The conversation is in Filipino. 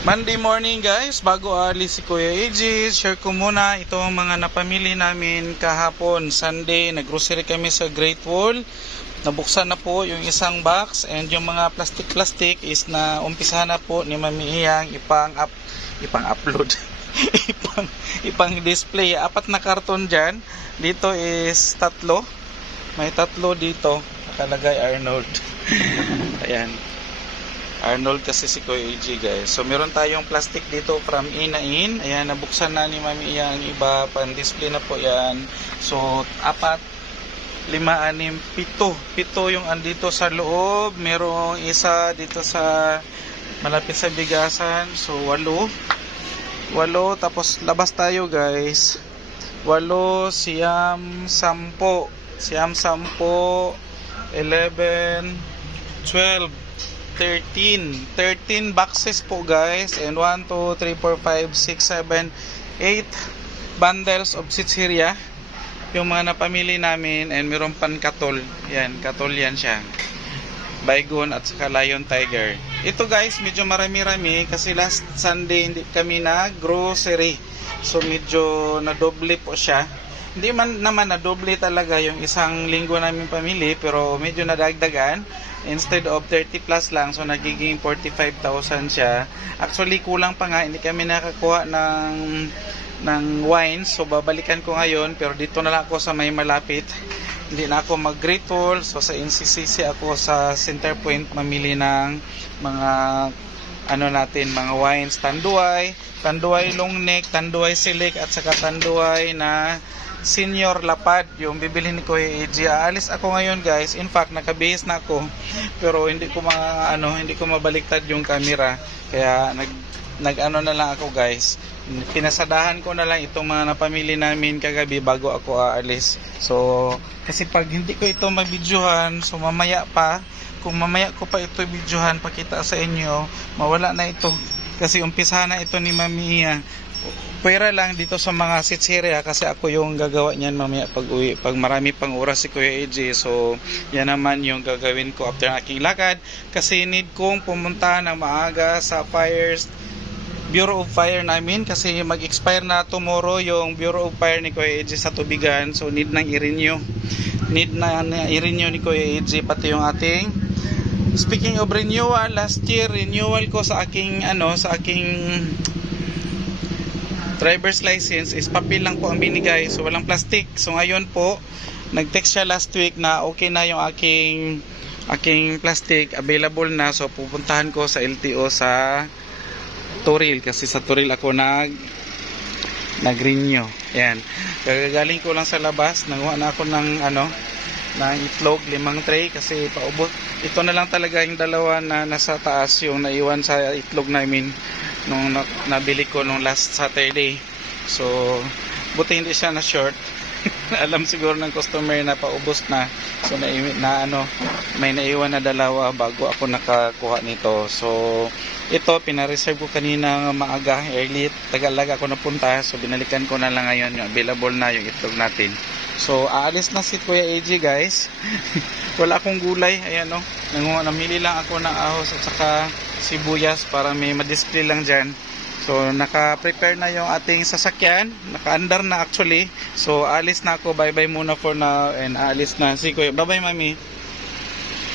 Monday morning guys, bago alis si Kuya AJ, share ko muna itong mga napamili namin kahapon Sunday. Naggrocery kami sa Great Wall. Nabuksan na po yung isang box, and yung mga plastic is na umpisa na po ni Mami Iyang ipang-upload. ipang display. 4 na karton dyan. Dito is 3. May 3 dito. Nakalagay Arnold. Ayan. Arnold kasi si Kuya AJ guys. So meron tayong plastic dito from In. Ayan, nabuksan na ni Mami Iya ang iba. Pan-display na po yan. So 4, 5, 6, 7 yung andito sa loob. Merong isa dito sa malapit sa bigasan. So 8. Tapos labas tayo guys. 8, siyam, 10. Siyam, 10, 11, 12. 13 boxes po guys, and 1, 2, 3, 4, 5, 6, 7, 8 bundles of sitsirya yung mga napamili namin, and meron pan katol. Yan, katol yan siya, baygon at saka lion tiger. Ito guys, medyo marami-rami kasi last Sunday hindi kami na grocery, so medyo nadoble po siya. Hindi man naman nadoble talaga yung isang linggo namin pamili, pero medyo nadagdagan. Instead of 30 plus lang, so nagiging 45,000 siya. Actually kulang pa nga, hindi kami nakakuha ng wine, so babalikan ko ngayon, pero dito na lang ako sa may malapit. Hindi na ako mag-Great Wall, so sa NCCC ako sa Center Point mamili ng mga mga wines, tanduay long neck, tanduay silik, at saka tanduay na senior lapad, yung bibilhin ni Kuya AJ. Aalis ako ngayon guys. In fact, nakabihis na ako, pero hindi ko mabaliktad yung camera, kaya nag na lang ako guys. Pinasadahan ko na lang itong mga napamili namin kagabi bago ako aalis. So kasi pag hindi ko ito mabidyohan, so kung mamaya ko pa ito bidyohan pakita sa inyo, mawala na ito kasi umpisa na ito ni Mami Iya. Pwera lang dito sa mga sitsirya kasi ako yung gagawa niyan mamaya pag uwi, pag marami pang oras si Kuya AJ. So yan naman yung gagawin ko after aking lakad, kasi need kong pumunta ng maaga sa Bureau of Fire namin, kasi mag-expire na tomorrow yung Bureau of Fire ni Kuya AJ sa tubigan. So need na i-renew ni Kuya AJ pati yung ating, speaking of renewal, last year renewal ko sa aking driver's license is papel lang po ang binigay, so walang plastic. So ngayon po, nag-text siya last week na okay na yung aking plastic, available na. So pupuntahan ko sa LTO sa Toril, kasi sa Toril ako nag-renew. Yan, kagagaling ko lang sa labas, nanguha na ako ng itlog, 5 tray, kasi paubos. Ito na lang talaga yung dalawa na nasa taas, yung naiwan sa itlog namin nung nabili ko nung last Saturday. So buti hindi siya na short. Alam siguro ng customer na paubos na, so may naiwan na dalawa bago ako nakakuha nito. So ito pinareserve ko kanina maaga, early, Tagalog ako napunta, so binalikan ko na lang ngayon yung available na yung itlog natin. So aalis na si Kuya AJ guys. Wala akong gulay, ayan namili lang ako ng ahos at saka sibuyas para may ma-display lang dyan. So naka-prepare na yung ating sasakyan, naka-andar na actually. So alis na ako, bye bye muna for now, and alis na si Kuya. Bye bye Mami.